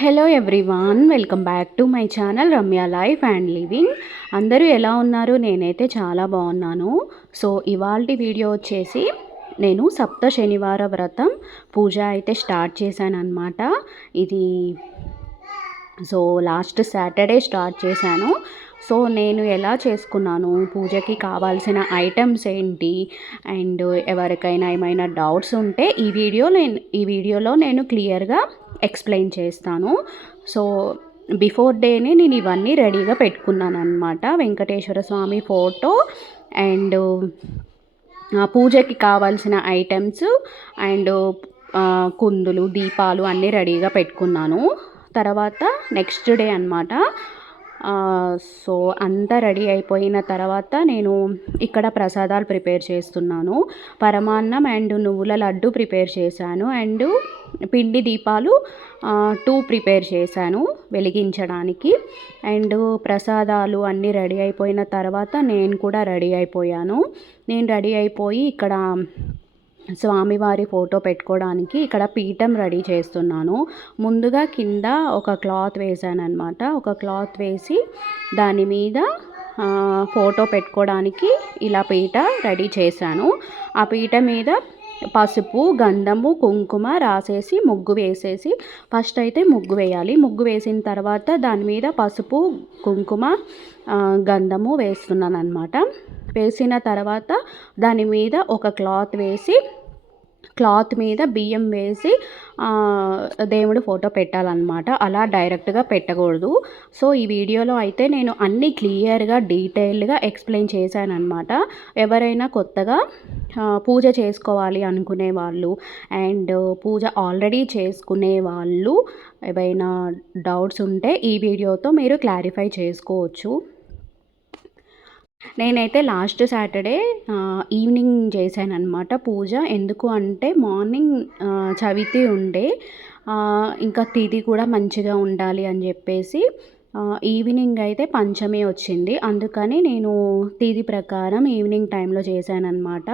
Hello everyone welcome back to my channel Ramya life and living అందరూ ఎలా ఉన్నారు? నేనైతే చాలా బాగున్నాను. సో ఇవాళ వీడియో వచ్చేసి నేను సప్త శనివార వ్రతం పూజ అయితే స్టార్ట్ చేశాను అనమాట ఇది సో లాస్ట్ సాటర్డే స్టార్ట్ చేశాను. సో నేను ఎలా చేసుకున్నాను? పూజకి కావాల్సిన ఐటమ్స్ ఏంటి? అండ్ ఎవరికైనా ఏమైనా డౌట్స్ ఉంటే ఈ వీడియో నేను ఈ వీడియోలో నేను క్లియర్గా ఎక్స్ప్లెయిన్ చేస్తాను. సో బిఫోర్ డేనే నేను ఇవన్నీ రెడీగా పెట్టుకున్నాను అనమాట వెంకటేశ్వర స్వామి ఫోటో అండ్ పూజకి కావాల్సిన ఐటమ్స్ అండ్ కుందులు దీపాలు అన్నీ రెడీగా పెట్టుకున్నాను. తర్వాత నెక్స్ట్ డే అనమాట సో అంతా రెడీ అయిపోయిన తర్వాత నేను ఇక్కడ ప్రసాదాలు ప్రిపేర్ చేస్తున్నాను. పరమాన్నం అండ్ నువ్వుల లడ్డు ప్రిపేర్ చేశాను. అండ్ పిండి దీపాలు టూ ప్రిపేర్ చేశాను వెలిగించడానికి. అండ్ ప్రసాదాలు అన్నీ రెడీ అయిపోయిన తర్వాత నేను కూడా రెడీ అయిపోయాను. నేను రెడీ అయిపోయి ఇక్కడ స్వామివారి ఫోటో పెట్టుకోవడానికి ఇక్కడ పీఠం రెడీ చేస్తున్నాను. ముందుగా కింద ఒక క్లాత్ వేసాను అనమాట ఒక క్లాత్ వేసి దాని మీద ఫోటో పెట్టుకోవడానికి ఇలా పీట రెడీ చేశాను. ఆ పీట మీద పసుపు గంధము కుంకుమ రాసేసి ముగ్గు వేసేసి ఫస్ట్ అయితే ముగ్గు వేయాలి. ముగ్గు వేసిన తర్వాత దాని మీద పసుపు కుంకుమ గంధము వేస్తున్నాను అనమాట వేసిన తర్వాత దాని మీద ఒక క్లాత్ వేసి క్లాత్ మీద బియ్యం వేసి దేవుడు ఫోటో పెట్టాలన్నమాట. అలా డైరెక్ట్గా పెట్టకూడదు. సో ఈ వీడియోలో అయితే నేను అన్ని క్లియర్గా డీటెయిల్గా ఎక్స్ప్లెయిన్ చేశాను అనమాట ఎవరైనా కొత్తగా పూజ చేసుకోవాలి అనుకునే వాళ్ళు అండ్ పూజ ఆల్రెడీ చేసుకునే వాళ్ళు ఏవైనా డౌట్స్ ఉంటే ఈ వీడియోతో మీరు క్లారిఫై చేసుకోవచ్చు. నేనైతే లాస్ట్ సాటర్డే ఈవినింగ్ చేశాను అనమాట పూజ. ఎందుకు అంటే మార్నింగ్ చవితి ఉండే ఇంకా తిథి కూడా మంచిగా ఉండాలి అని చెప్పేసి ఈవినింగ్ అయితే పంచమి వచ్చింది. అందుకని నేను తీది ప్రకారం ఈవినింగ్ టైంలో చేశానమాట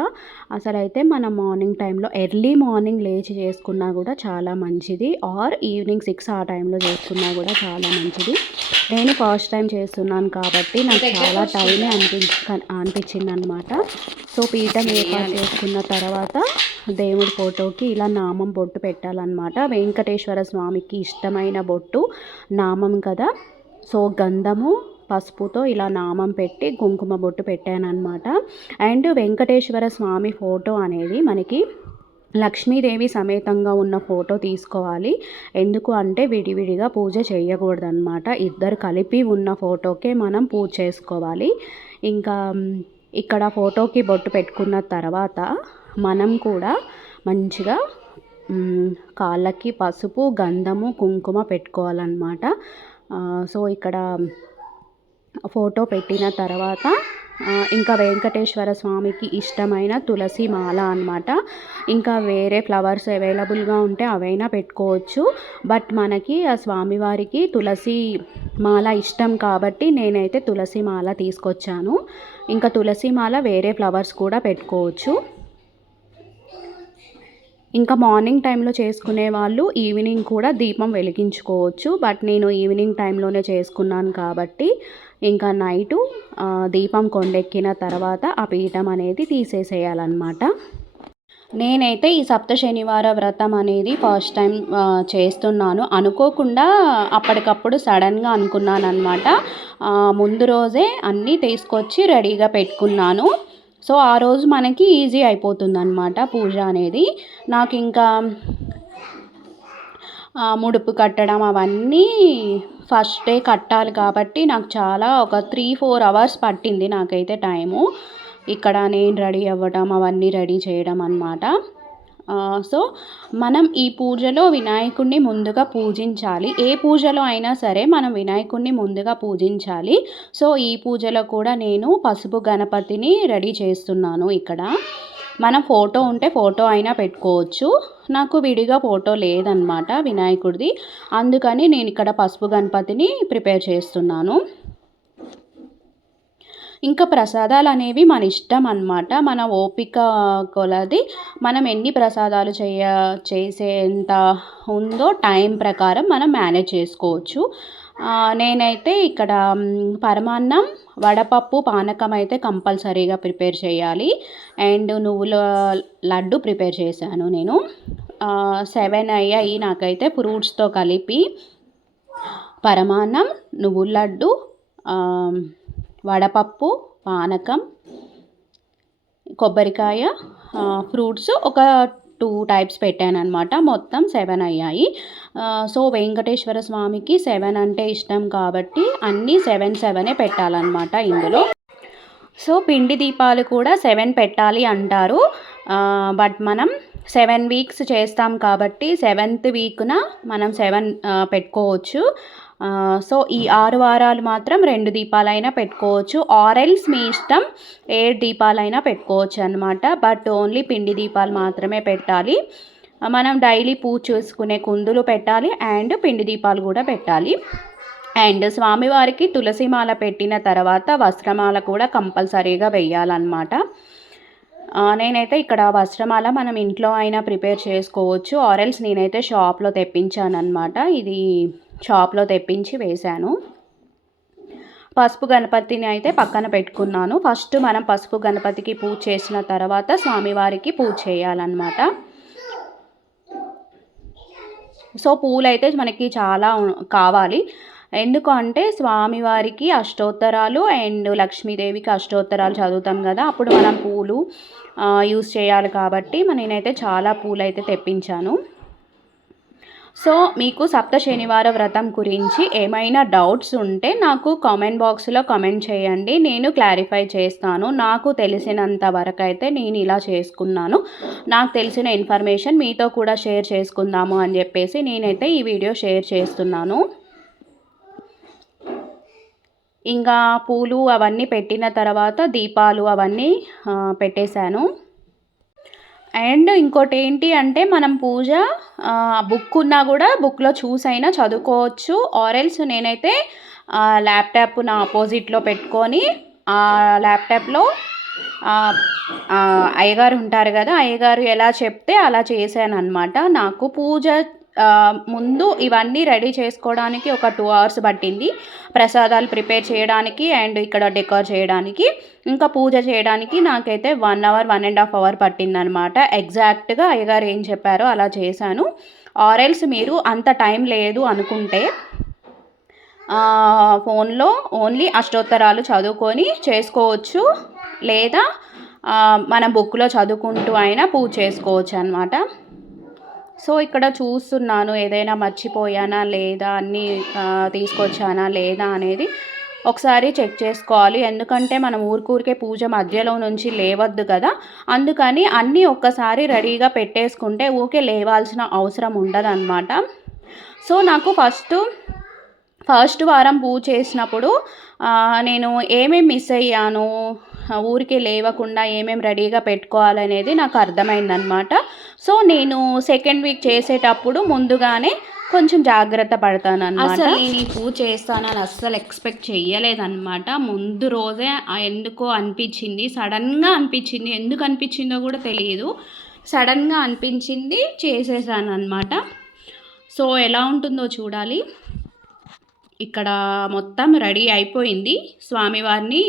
అసలు అయితే మనం మార్నింగ్ టైంలో ఎర్లీ మార్నింగ్ లేచి చేసుకున్నా కూడా చాలా మంచిది. ఆర్ ఈవినింగ్ సిక్స్ ఆ టైంలో చేసుకున్నా కూడా చాలా మంచిది. నేను ఫస్ట్ టైం చేస్తున్నాను కాబట్టి నాకు చాలా టైమే అనిపించి అనిపించింది అనమాట సో పీఠం ఏర్పాటు చేసుకున్న తర్వాత దేవుడి ఫోటోకి ఇలా నామం బొట్టు పెట్టాలన్నమాట. వెంకటేశ్వర స్వామికి ఇష్టమైన బొట్టు నామం కదా. సో గంధము పసుపుతో ఇలా నామం పెట్టి కుంకుమ బొట్టు పెట్టాను అనమాట అండ్ వెంకటేశ్వర స్వామి ఫోటో అనేది మనకి లక్ష్మీదేవి సమేతంగా ఉన్న ఫోటో తీసుకోవాలి. ఎందుకు అంటే విడివిడిగా పూజ చేయకూడదన్నమాట. ఇద్దరు కలిపి ఉన్న ఫోటోకే మనం పూజ చేసుకోవాలి. ఇంకా ఇక్కడ ఫోటోకి బొట్టు పెట్టుకున్న తర్వాత మనం కూడా మంచిగా కాళ్ళకి పసుపు గంధము కుంకుమ పెట్టుకోవాలన్నమాట. సో ఇక్కడ ఫోటో పెట్టిన తర్వాత ఇంకా వెంకటేశ్వర స్వామికి ఇష్టమైన తులసి మాల అనమాట ఇంకా వేరే ఫ్లవర్స్ అవైలబుల్గా ఉంటే అవైనా పెట్టుకోవచ్చు. బట్ మనకి ఆ స్వామివారికి తులసి మాల ఇష్టం కాబట్టి నేనైతే తులసి మాల తీసుకొచ్చాను. ఇంకా తులసి మాల వేరే ఫ్లవర్స్ కూడా పెట్టుకోవచ్చు. ఇంకా మార్నింగ్ టైంలో చేసుకునే వాళ్ళు ఈవినింగ్ కూడా దీపం వెలిగించుకోవచ్చు. బట్ నేను ఈవినింగ్ టైంలోనే చేసుకున్నాను కాబట్టి ఇంకా నైటు దీపం కొండెక్కిన తర్వాత ఆ పీఠం అనేది తీసేసేయాలన్నమాట. నేనైతే ఈ సప్త శనివార వ్రతం అనేది ఫస్ట్ టైం చేస్తున్నాను. అనుకోకుండా అప్పటికప్పుడు సడన్గా అనుకున్నాను అనమాట ముందు రోజే అన్నీ తీసుకొచ్చి రెడీగా పెట్టుకున్నాను. సో ఆ రోజు మనకి ఈజీ అయిపోతుంది అనమాట పూజ అనేది. నాకు ఇంకా ముడుపు కట్టడం అవన్నీ ఫస్ట్ డే కట్టాలి కాబట్టి నాకు చాలా ఒక త్రీ ఫోర్ అవర్స్ పట్టింది నాకైతే టైము. ఇక్కడ నేను రెడీ అవ్వడం అవన్నీ రెడీ చేయడం అనమాట సో మనం ఈ పూజలో వినాయకుడిని ముందుగా పూజించాలి. ఏ పూజలో అయినా సరే మనం వినాయకుడిని ముందుగా పూజించాలి. సో ఈ పూజలో కూడా నేను పసుపు గణపతిని రెడీ చేస్తున్నాను ఇక్కడ. మనం ఫోటో ఉంటే ఫోటో అయినా పెట్టుకోవచ్చు. నాకు విడిగా ఫోటో లేదనమాట వినాయకుడిది. అందుకని నేను ఇక్కడ పసుపు గణపతిని ప్రిపేర్ చేస్తున్నాను. ఇంకా ప్రసాదాలు అనేవి మన ఇష్టం అన్నమాట. మన ఓపిక కొలది మనం ఎన్ని ప్రసాదాలు చేయ చేసేంత ఉందో టైం ప్రకారం మనం మేనేజ్ చేసుకోవచ్చు. నేనైతే ఇక్కడ పరమాన్నం వడపప్పు పానకం అయితే కంపల్సరీగా ప్రిపేర్ చేయాలి. అండ్ నువ్వుల లడ్డు ప్రిపేర్ చేశాను నేను. సెవెన్ అయ్యాయి నాకైతే ఫ్రూట్స్తో కలిపి. పరమాన్నం నువ్వుల లడ్డు వడపప్పు పానకం కొబ్బరికాయ ఫ్రూట్స్ ఒక టూ టైప్స్ పెట్టాను అనమాట మొత్తం సెవెన్ అయ్యాయి. సో వెంకటేశ్వర స్వామికి సెవెన్ అంటే ఇష్టం కాబట్టి అన్నీ సెవెన్ సెవెనే పెట్టాలన్నమాట ఇందులో. సో పిండి దీపాలు కూడా సెవెన్ పెట్టాలి అంటారు. బట్ మనం సెవెన్ వీక్స్ చేస్తాం కాబట్టి సెవెంత్ వీక్న మనం సెవెన్ పెట్టుకోవచ్చు. సో ఈ ఆరు వారాలు మాత్రం రెండు దీపాలైనా పెట్టుకోవచ్చు. ఆరెల్స్ మీ ఇష్టం ఏ దీపాలైనా పెట్టుకోవచ్చు అనమాట బట్ ఓన్లీ పిండి దీపాలు మాత్రమే పెట్టాలి. మనం డైలీ పూజ చేసుకునే కుందులు పెట్టాలి అండ్ పిండి దీపాలు కూడా పెట్టాలి. అండ్ స్వామివారికి తులసిమాల పెట్టిన తర్వాత వస్త్రమాల కూడా కంపల్సరీగా వేయాలన్నమాట నేనైతే ఇక్కడ వస్త్రమాల మనం ఇంట్లో అయినా ప్రిపేర్ చేసుకోవచ్చు. ఆరెల్స్ నేనైతే షాప్లో తెప్పించాను అనమాట ఇది షాప్లో తెప్పించి వేశాను. పసుపు గణపతిని అయితే పక్కన పెట్టుకున్నాను. ఫస్ట్ మనం పసుపు గణపతికి పూజ చేసిన తర్వాత స్వామివారికి పూజ చేయాలన్నమాట. సో పూలు అయితే మనకి చాలా కావాలి. ఎందుకు అంటే స్వామివారికి అష్టోత్తరాలు అండ్ లక్ష్మీదేవికి అష్టోత్తరాలు చదువుతాం కదా అప్పుడు మనం పూలు యూస్ చేయాలి కాబట్టి నేనైతే చాలా పూలు అయితే తెప్పించాను. సో మీకు సప్త శనివార వ్రతం గురించి ఏమైనా డౌట్స్ ఉంటే నాకు కామెంట్ బాక్స్లో కామెంట్ చేయండి. నేను క్లారిఫై చేస్తాను. నాకు తెలిసినంత వరకు అయితే నేను ఇలా చేసుకున్నాను. నాకు తెలిసిన ఇన్ఫర్మేషన్ మీతో కూడా షేర్ చేసుకుందాము అని చెప్పేసి నేనైతే ఈ వీడియో షేర్ చేస్తున్నాను. ఇంకా పూలు అవన్నీ పెట్టిన తర్వాత దీపాలు అవన్నీ పెట్టేశాను. అండ్ ఇంకోటి ఏంటి అంటే మనం పూజ బుక్ ఉన్నా కూడా బుక్లో చూసైనా చదువుకోవచ్చు. ఆరెల్స్ నేనైతే ల్యాప్టాప్ నా ఆపోజిట్లో పెట్టుకొని ఆ ల్యాప్టాప్లో అయ్యగారు ఉంటారు కదా అయ్యగారు ఎలా చెప్తే అలా చేశాను అనమాట నాకు పూజ ముందు ఇవన్నీ రెడీ చేసుకోవడానికి ఒక టూ అవర్స్ పట్టింది. ప్రసాదాలు ప్రిపేర్ చేయడానికి అండ్ ఇక్కడ డెకోర్ చేయడానికి. ఇంకా పూజ చేయడానికి నాకైతే one hour one and half hour పట్టిందనమాట. ఎగ్జాక్ట్గా అయ్యగారు ఏం చెప్పారో అలా చేశాను. ఆరెల్స్ మీరు అంత టైం లేదు అనుకుంటే ఫోన్లో ఓన్లీ అష్టోత్తరాలు చదువుకొని చేసుకోవచ్చు. లేదా మనం మన బుక్లో చదువుకుంటూ అయినా పూజ చేసుకోవచ్చు అనమాట సో ఇక్కడ చూస్తున్నాను ఏదైనా మర్చిపోయానా లేదా అన్నీ తీసుకొచ్చానా లేదా అనేది ఒకసారి చెక్ చేసుకోవాలి. ఎందుకంటే మనం ఊరికూరికే పూజ మధ్యలో నుంచి లేవద్దు కదా. అందుకని అన్నీ ఒక్కసారి రెడీగా పెట్టేసుకుంటే ఊకే లేవాల్సిన అవసరం ఉండదన్నమాట. సో నాకు ఫస్ట్ ఫస్ట్ వారం పూజ చేసినప్పుడు నేను ఏమేమి మిస్ అయ్యాను? ఊరికే లేవకుండా ఏమేమి రెడీగా పెట్టుకోవాలనేది నాకు అర్థమైందనమాట సో నేను సెకండ్ వీక్ చేసేటప్పుడు ముందుగానే కొంచెం జాగ్రత్త పడతాను అసలు నేను ఈ పూజ చేస్తానని అస్సలు ఎక్స్పెక్ట్ చేయలేదన్నమాట ముందు రోజే ఎందుకో అనిపించింది. సడన్గా అనిపించింది. ఎందుకు అనిపించిందో కూడా తెలియదు సడన్గా అనిపించింది చేసేసాను అనమాట సో ఎలా ఉంటుందో చూడాలి. ఇక్కడ మొత్తం రెడీ అయిపోయింది. స్వామివారిని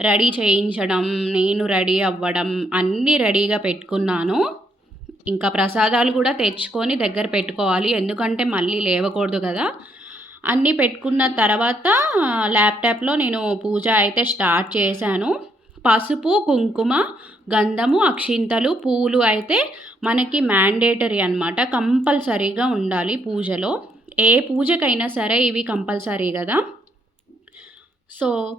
రెడీ చేయించడం నేను రెడీ అవ్వడం అన్నీ రెడీగా పెట్టుకున్నాను. ఇంకా ప్రసాదాలు కూడా తెచ్చుకొని దగ్గర పెట్టుకోవాలి. ఎందుకంటే మళ్ళీ లేవకూడదు కదా. అన్నీ పెట్టుకున్న తర్వాత ల్యాప్టాప్లో నేను పూజ అయితే స్టార్ట్ చేశాను. పసుపు కుంకుమ గంధము అక్షింతలు పూలు అయితే మనకి మ్యాండేటరీ అనమాట కంపల్సరీగా ఉండాలి పూజలో. ఏ పూజకైనా సరే ఇవి కంపల్సరీ కదా. సో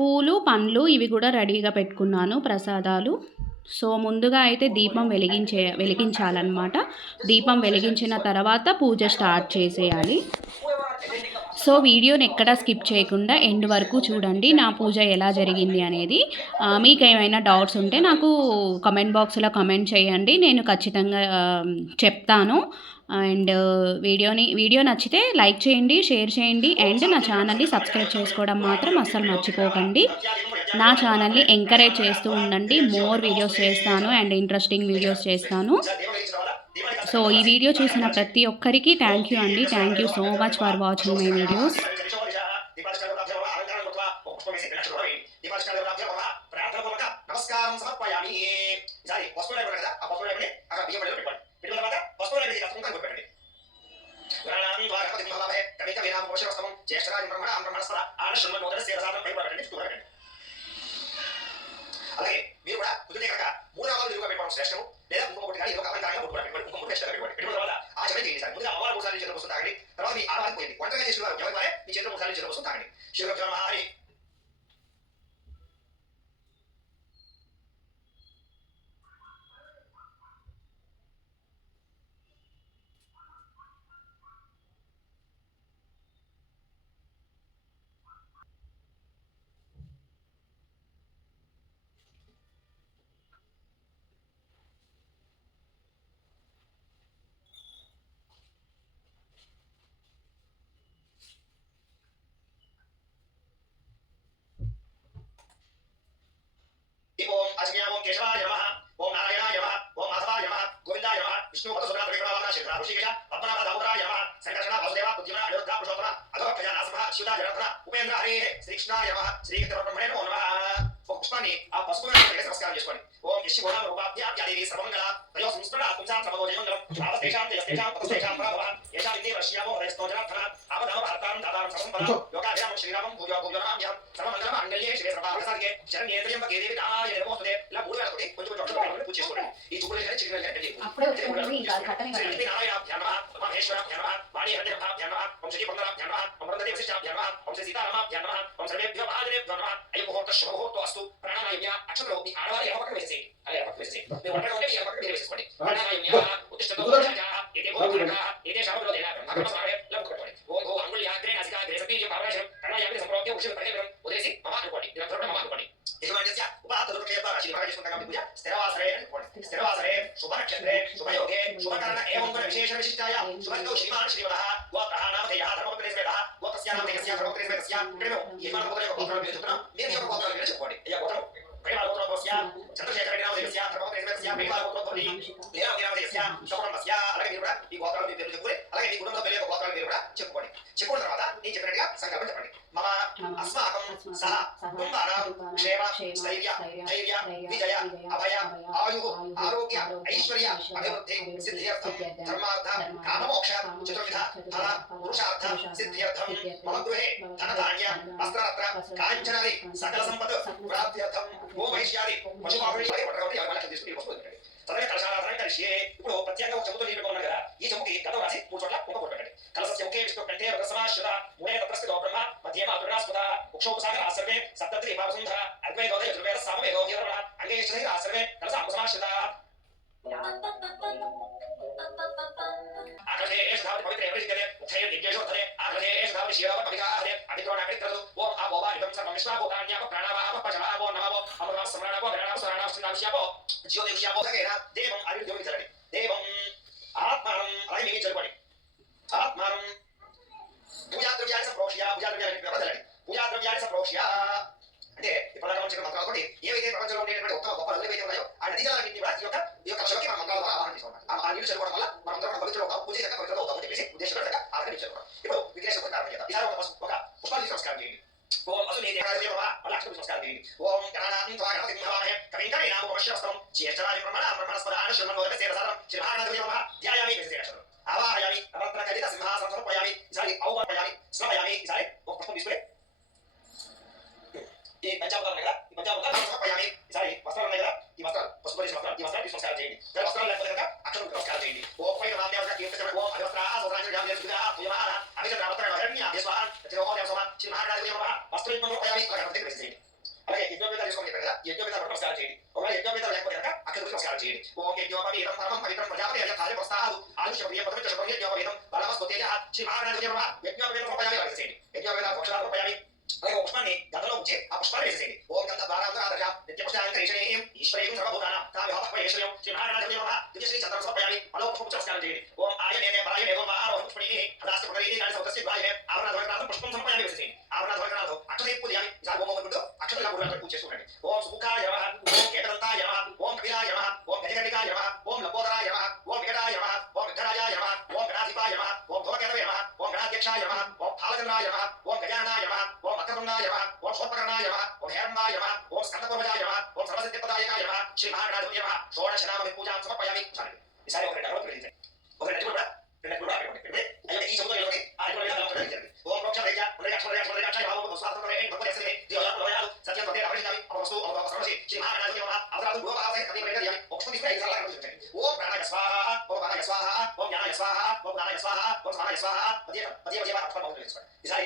పూలు పండ్లు ఇవి కూడా రెడీగా పెట్టుకున్నాను ప్రసాదాలు. సో ముందుగా అయితే దీపం వెలిగించే వెలిగించాలన్నమాట. దీపం వెలిగించిన తర్వాత పూజ స్టార్ట్ చేసేయాలి. సో వీడియోని ఎక్కడా స్కిప్ చేయకుండా ఎండ్ వరకు చూడండి. నా పూజ ఎలా జరిగింది అనేది. మీకు ఏమైనా డౌట్స్ ఉంటే నాకు కమెంట్ బాక్స్లో కమెంట్ చేయండి. నేను ఖచ్చితంగా చెప్తాను. అండ్ వీడియోని వీడియో నచ్చితే లైక్ చేయండి షేర్ చేయండి. అండ్ నా ఛానల్ని సబ్స్క్రైబ్ చేసుకోవడం మాత్రం అస్సలు మర్చిపోకండి. నా ఛానల్ని ఎంకరేజ్ చేస్తూ ఉండండి. మోర్ వీడియోస్ చేస్తాను అండ్ ఇంట్రెస్టింగ్ వీడియోస్ చేస్తాను. సో ఈ వీడియో చూసిన ప్రతి ఒక్కరికి థ్యాంక్ యూ అండి. Thank you so much for watching my videos నమస్కారం సమర్పయామి ఈసారి వస్తువులు అయిపోయి కదా ఆ వస్తువులు అయిపోయి అక్కడ బియ్యం పడేలో పెట్టుకోండి పెట్టిన తర్వాత వస్తువులు అయిపోయి కుంకుమ పెట్టండి గణానాం ద్వార కథ సింహలాభే కవిత వేదాం పోషరస్తమం జ్యేష్ఠరాజం బ్రహ్మణ బ్రహ్మణస్పద ఆడ శృణ్వ నోదర శీరసాదం పై పడకండి చుట్టూ పడకండి అలాగే మీరు కూడా కుదిరితే కనుక మూడు నామాలు తిరుగుగా పెట్టుకోవడం శ్రేష్టము లేదా కుంకుమ ఒకటి కానీ ఇది ఒక అలంకారంగా కొట్టుకోవడం పెట్టుకోండి కుంకుమ ఖచ్చితంగా పెట్టుకోండి పెట్టిన తర్వాత ఆ జనం చేయండి సార్ ముందుగా అమ్మవారి మూడు సార్లు చేతులు వస్తుంది తాగండి తర్వాత మీ ఆడవారికి పోయింది ఒంటరిగా చేసిన వారు ఎవరి వారే మీ చేతులు మూడు సార్లు చేతులు వస్తుంది తాగండి శివ హరి ఓం అజ్ఞా ఓం కేశవాయ నమః. ఓం నారాయణాయ నమః. ఓం మాధవాయ నమః. గోవిందాయ నమః. విష్ణు పద సునాథ విక్రమావతార శిఖర ఋషికేశ పద్మనాభ దామోదరాయ నమః. సంకర్షణ వసుదేవ బుద్ధిమన అనిరుద్ధ పురుషోత్తమ. అధోక్షజ నాసమ శివద జనధర ఉపేంద్ర హరే. శ్రీకృష్ణాయ నమః. శ్రీకృష్ణ బ్రహ్మణే నమో నమః. ఒక పుష్పాన్ని ఆ పసుపు నమస్కారం చేసుకోండి. ఓం యశి గోణం రూపాభ్యాం యాదేవి సర్వమంగళ తయో సంస్మరణ పుంసాం సమదో జయమంగళం. ఆవస్తేషాం తేజస్తేషాం తపస్తేషాం ప్రభవ యశా విద్యే వర్ష్యామో హరయస్తో జనార్దన. ఆపదామ హర్తారం దాతారం సర్వం యోగాభ్యాం శ్రీరామం భూయో నమామ్యాం సర్వమంగళం మంగళ్యే శివే సర్వాభసారికే శరణ్యే త్ర్యంబకే దేవి నారాయణ నమోస్తుతే ఇలా మూడు వేల ఒకటి కొంచెం కొంచెం అక్షరాలు పూజ చేసుకోండి. ఈ చూపులు కానీ చిక్కులు కానీ అప్పుడే వచ్చి ఇంకా కట్టని శ్రీ లక్ష్మీ నారాయణాభ్యాం నమః మహేశ్వరాభ్యాం నమః వాణి హరిభ్యాం నమః వంశీ పొందనాభ్యాం నమః అమృతదేవ వశిష్టాభ్యాం నమః వంశీ సీతారామాభ్యాం నమః వంశ సర్వేభ్యో మహాదేవేభ్యో నమః అయ్య ముహూర్త శుభముహూర్తం అస్తు ప్రాణాయామ్య అక్షరంలో మీ ఆడవారి ఎడమ పక్కన వేసేయండి. అలా ఎడమ పక్కన వేసేయండి. మీరు ఒంటరిగా ఉంటే మీ ఎడమ పక్కన మీరు వేసేసుకోండి. ప్రాణాయామ్య ఉత్తిష్టతో పురుషాః ఏతే భూతకరః ఏతే శామరోదేన బ్రహ్మకర్మస్మారే లబ్ధ కొట్టుకోండి ఓ ఓ అంగుళ్యాగ్రే నాసికాగ్రే సతీజం ప్రాణాయామ్య సంప్రోక్య ఉచిత పరిగణం ఉదయసి మమ అనుకోండి ఇలా త్వరగా మమ అనుకోండి యజమాన్యస్య ఉపాతదుర్క్షేత రాశి భాగ చేసుకుంటాం పూజ స్థిరవాసరే అనుకోండి స్థిరవాసరే శుభనక్షత్రే శుభయోగే శుభకరణ ఏవం గుణ విశేష విశిష్టాయ శుభంతో శ్రీమాన్ శ్రీవరః గోత్రః నామధేయః ధర్మోపదేశవేదః గోత్రస్య నామధేయస్య ధర్మోపదేశవేదస్య ఇక్కడ యజమాన గోత్రం యొక్క గోత్రం మీరు చెప్తున్నాం మీరు యొక్క గోత్రం మీరు చెప్పుకోండి అయ్యా గోత్రం ప్రేమాల గోత్రోద్భవస్య చంద్రశేఖర నామధేయస్య ధర్మోపదేశవేదస్య ప్రేమాల గోత్రోద్భవని లేనవతి నామధేయస్య శౌర్ణమస్య అలాగే మీరు కూడా ఈ గోత్రాలు మీ పేరు చెప్పుకోండి అలాగే మీ కుటుంబంలో పేరు యొక్క గోత్రాలు మీరు కూడా చెప్పుకోండి. చెప్పుకున్న తర్వాత నేను చెప్పినట్టుగా సంకల్పం చెప్పండి. మమ అస్మాకం సహ కుటుంబానాం క్షేమ స్థైర్య ధైర్య విజయ అభయ ఆయు ఆరోగ్య ఐశ్వర్య అభివృద్ధి సిద్ధ్యర్థం ధర్మార్థ కామమోక్ష చతుర్విధ ఫల పురుషార్థ సిద్ధ్యర్థం మమ గృహే ధనధాన్య వస్త్రరత్న కాంచనాది సకల సంపద ప్రాప్త్యర్థం గో మహిష్యాది పశుపాహుడి పట్టణం ఎవరి తీసుకుని వస్తుంది తదనే కలశారాధన కలిసి ఇప్పుడు ప్రత్యేకంగా ఒక చెబుతూ నీళ్ళు పెట్టుకున్నాం కదా ఈ చెంబుకి గతం రాసి మూడు చోట్ల ఒక కొట్టు పెట్టండి కలసస్య ఒకే విష్ణు కంటే రసమాశ్రిత మూడే తత్రస్థితో బ్రహ్మ మధ్యమ అతుర్ణాస్పద ఉక్షోపసాగర సర్వే సప్తత్రి పావసుంధర అద్వైతోదయ యజుర్వేద సమవేదో హీరణ అంగేశ్వరి సర్వే కలస అంకుసమాశ్రిత ధావతి పవిత్ర ఎవరిజిగదే ఉత్తరే దివ్యేశోధరే ఆకర్షే ధావతి ఓం సర్వం విశ్వాభూతాన్యాప నమవో అమృతం సగేన దేవం దేవం ఆత్మానం అలాగే చదువుకోండి ఆత్మానం పూజాద్రవ్యాన్ని సంప్రోక్ష్య పూజాద్రవ్యాన్ని పూజాద్రవ్యాన్ని సంప్రోక్ష్య ఆ నది జలాలన్నింటినీ కూడా ఈ యొక్క ఈ యొక్క కక్షలోకి మన మంత్రాల ద్వారా ఆవాహన చేసుకోవాలి ఆ ఆ నీళ్ళు చల్లుకోవడం వల్ల మనం అందరం కూడా పవిత్రులు అవుతాం పూజ చేశాక పవిత్రులు అవుతాం అని చెప్పేసి ఉద్దేశంగా ఆరగా నీళ్ళు ప్రస్థాదు ఆయుష్య ప్రియ పదవిత శుభం శ్రీ మహారాజు దేవ ఉపయామి ఉపయామి అలాగే పుష్పాన్ని ఉంచి ఆ పుష్పాన్ని వేసేయండి ఓం గంధ ద్వారాంతరాదర్శ శ్రీ మహారాజు శ్రీ నమస్కారం చేయండి. ఓం పూజాం సమర్పయామి చాలు ఈసారి ఒక రెండు అరవై ప్రతిష్ఠించండి ఒక రెండు కూడా రెండు కూడా అక్కడ పెట్టి అయ్యో ఈ సముద్రం వెళ్ళి ఆ రెండు వేల అలా ఉంటుంది ఓం మోక్ష రైజ మురళి అక్షర రైజ మురళి అక్షర భావం స్వాతంత్ర రైజ భక్తి అసలే దియోలా లోయాలు సత్యం తోటే అపరిచితావి అవస్తు అవత సర్వసి శ్రీ మహాగణాధిపతి నమః అవతారు భూభావే కది ప్రేరణ దియామి ఒక తీసుకుని ఈ సలహా కలుగుతుంది ఓం ప్రాణాయ స్వాహ ఓం ప్రాణాయ స్వాహ ఓం జ్ఞానాయ స్వాహ ఓం జ్ఞానాయ స్వాహ ఓం సమానాయ స్వాహ మధ్య మధ్య మధ్య అర్థం అవుతుంది తెలుసుకోండి ఈసారి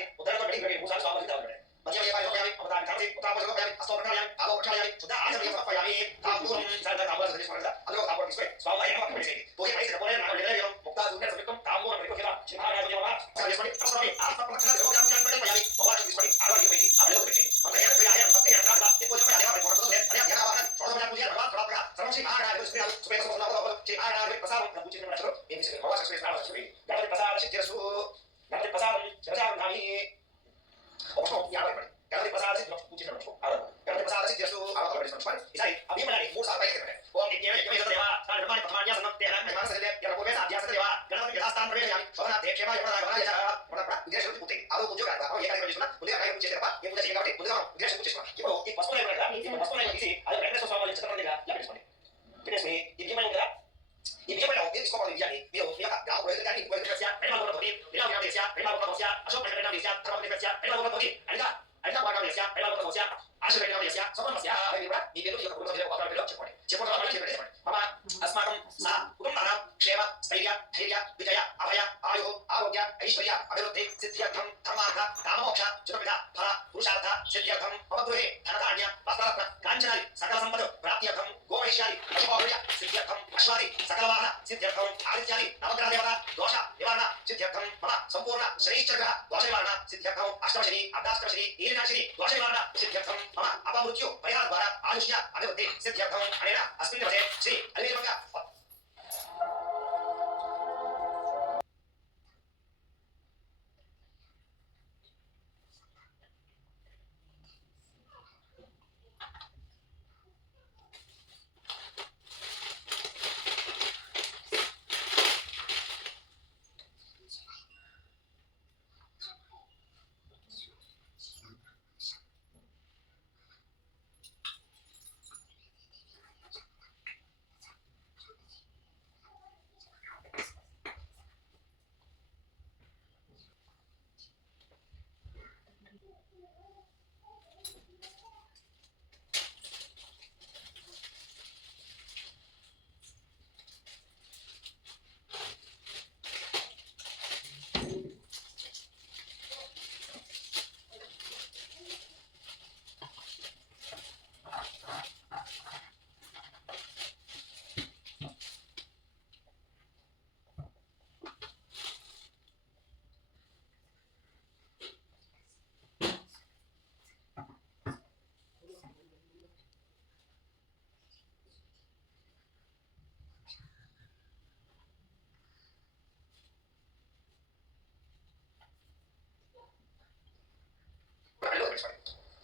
ఉత్తరంలో పెట్టి ఇప్పుడు ఈ పసుపు ఇప్పుడు పసుపు తీసి అది వెంకటేశ్వర స్వామి చిత్రం దగ్గర లభించుకోండి పెట్టుకోండి పెట్టేసి ఈ బియ్యం ఉంది కదా ఈ బియ్యం మీరు తీసుకోవాలి బియ్యాన్ని మీరు మీ యొక్క గ్రామ ప్రజలు కానీ ఇంకో వ్యక్తి రెడీ మాత్రం ఇలా ఉన్న దేశ రెడీ మాత్రం దేశ అశోక్ రెడ్డి దేశ ధర్మ దేశ రెడీ మాత్రం అనిగా అనిగా భాగం దేశ రెడీ మాత్రం దేశ ఆశ రెడ్డి దేశ సమస్య అవి కూడా మీ పేరు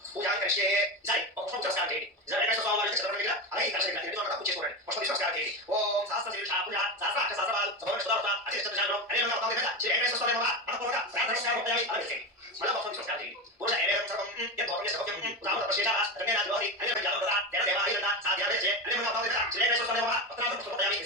పూజాన్ని కలిసే ఈసారి ఒక పుష్పం నమస్కారం చేయండి ఈసారి వెంకటేశ్వర స్వామి వారికి చంద్రుడి దగ్గర అలాగే ఈ కలిసి దగ్గర పూజ చేసుకోండి పుష్పం తీసి నమస్కారం చేయండి ఓం సహస్ర శీర్ష పూజ సహస్ర అక్ష సహస్రపాలు సమయ సుధారత అతి చంద్రశాంతం అనే మన ఒక విధంగా శ్రీ వెంకటేశ్వర స్వామి వారి మనపూర్వక ప్రార్థన నమస్కారం ఉపయోగి అలాగే చేయండి మళ్ళీ పుష్పం తీసి నమస్కారం చేయండి పూజ ఏవేం సర్వం యద్భోగం సౌఖ్యం రామ తపశేష రంగేనా జ్యోతి అనే జాలపద దేవ దేవ ఐరత సాధ్యాదే చే అనే మన ఒక విధంగా శ్రీ వెంకటేశ్వర స్వామి వారి పత్రాలను పుష్పం ఉపయోగి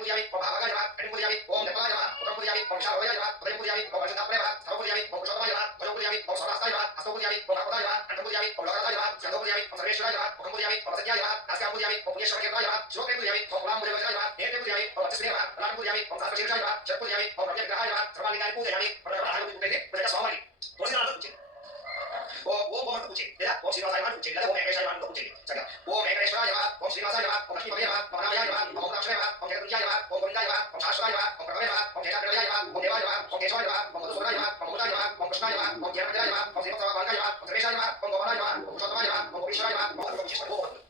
శ్రీవాసాయ నమః కడి పూజయామి ఓం భావగాయ నమః కడి పూజయామి ఓం నిర్మలాయ నమః ఉదం పూజయామి ఓం శారవయాయ నమః ఉదయం పూజయామి ఓం వశంతాపయ నమః సర్వ పూజయామి ఓం కుశోత్తమాయ నమః భజం పూజయామి ఓం సౌరాస్తాయ నమః హస్త పూజయామి ఓం భగవదాయ నమః కంఠ పూజయామి ఓం లోకరాయ నమః స్కంద పూజయామి ఓం సర్వేశ్వరాయ నమః ముఖం పూజయామి ఓం సత్యాయ నమః నాసికా పూజయామి ఓం పుణ్యేశ్వరకేంద్రాయ నమః శ్లోకే పూజయామి ఓం కులాం పూజయాయ నమః నేత్రే పూజయామి ఓం వచస్మే నమః ప్రాణ పూజయామి ఓం సర్వశీర్షాయ నమః చర్ పూజయామి ఓం రమ్య విగ్రహాయ నమః సర్వాలింగాయ పూజయామి ప్రజారాయ పూజయామి ప్రజా స్వామి తులసినాథ పూజ ఓ ఓ భగవంతు పూజ లేదా ఓం శ్రీనివాసాయ నమః పూజ లేదా ఓం వెంకటేశాయ నమః పూజ చక్కగా ఓం వెంకటేశ్వరాయ నమః ఓం శ్రీనివాసాయ నమః ఓం లక్ష్మీపదే నమః ఓం రామాయ నమః ఓం లక్ష్మణాయ నమః ఓం జగద్గురుజాయ నమః ఓం గోవిందాయ నమః ఓం శాశ్వతాయ నమః ఓం ప్రభవే నమః ఓం జగద్గురుజాయ నమః ఓం దేవాయ నమః ఓం కేశవాయ నమః ఓం మధుసూదనాయ నమః ఓం ముదాయ నమః ఓం కృష్ణాయ నమః ఓం జ్ఞానపదాయ నమః ఓం శ్రీమత్సవాయ నమః ఓం సర్వేశాయ నమః ఓం గోపాలాయ నమః ఓం పురుషోత్తమాయ నమః ఓం పురుషాయ నమః ఓం అర్గోపీశ్వరాయ నమః ఓం ప్రకృతియవ ఓం పుణ్యవ ఓం జ్ఞాయవ ఓం భగవత్యాయవ ఓం శక్తాయవ ఓం భూత్యవ ఓం సత్యవ ఓం పరమాత్మయాయవ ఓం వాచ్యవ ఓం పతాయవ ఓం పతాయవ ఓం సుతయవ ఓం స్వాయవ ఓం స్వదాయవ ఓం సుదాయవ ఓం జయాయవ ఓం ధర్మయవ ఓం లక్ష్మీయవ ఓం నిత్యవదాయవ ఓం భవత్యవ ఓం భాగ్యవ ఓం నిత్యవ ఓం నిత్యాయవ ఓం సుదాయవ ఓం సుదాయవ ఓం కలాయవ ఓం కాంతాయవ ఓం కామాక్షియవ ఓం ప్రవసవాయవ ఓం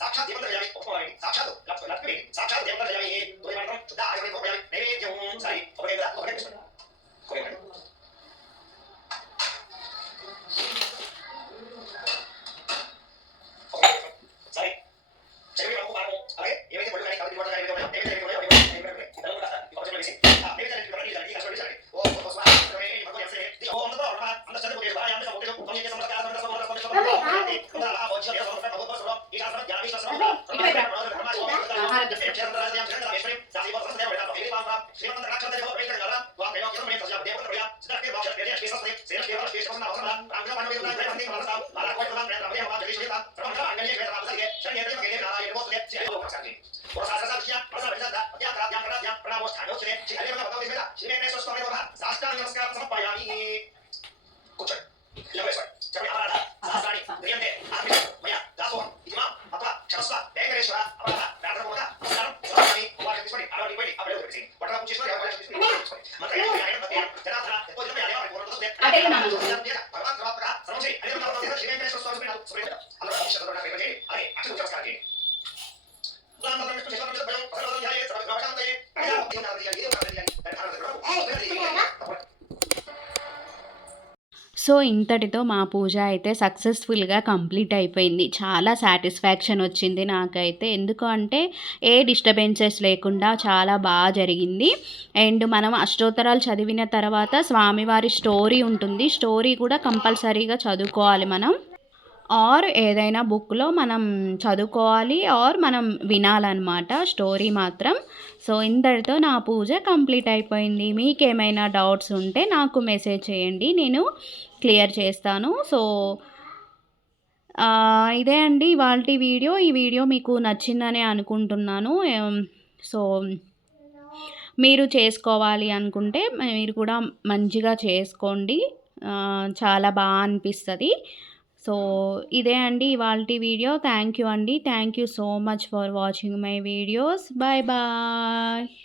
సాక్షాత్ దేవత జయామి ఉపమాని సాక్షాత్ లక్ష్మి సో ఇంతటితో మా పూజ అయితే సక్సెస్ఫుల్గా కంప్లీట్ అయిపోయింది. చాలా సాటిస్ఫాక్షన్ వచ్చింది నాకైతే. ఎందుకు అంటే ఏ డిస్టర్బెన్సెస్ లేకుండా చాలా బాగా జరిగింది. అండ్ మనం అష్టోత్తరాలు చదివిన తర్వాత స్వామివారి స్టోరీ ఉంటుంది. స్టోరీ కూడా కంపల్సరీగా చదువుకోవాలి మనం. ఆర్ ఏదైనా బుక్లో మనం చదువుకోవాలి ఆర్ మనం వినాలన్నమాట స్టోరీ మాత్రం. సో ఇంతటితో నా పూజ కంప్లీట్ అయిపోయింది. మీకేమైనా డౌట్స్ ఉంటే నాకు మెసేజ్ చేయండి. నేను క్లియర్ చేస్తాను. సో ఇదే అండి ఇవాళ వీడియో. ఈ వీడియో మీకు నచ్చిందని అనుకుంటున్నాను. సో మీరు చేసుకోవాలి అనుకుంటే మీరు కూడా మంచిగా చేసుకోండి. చాలా బాగా అనిపిస్తుంది. సో ఇదే అండి ఇవాళ వీడియో. థ్యాంక్ యూ అండి. Thank you so much for watching my videos. Bye bye.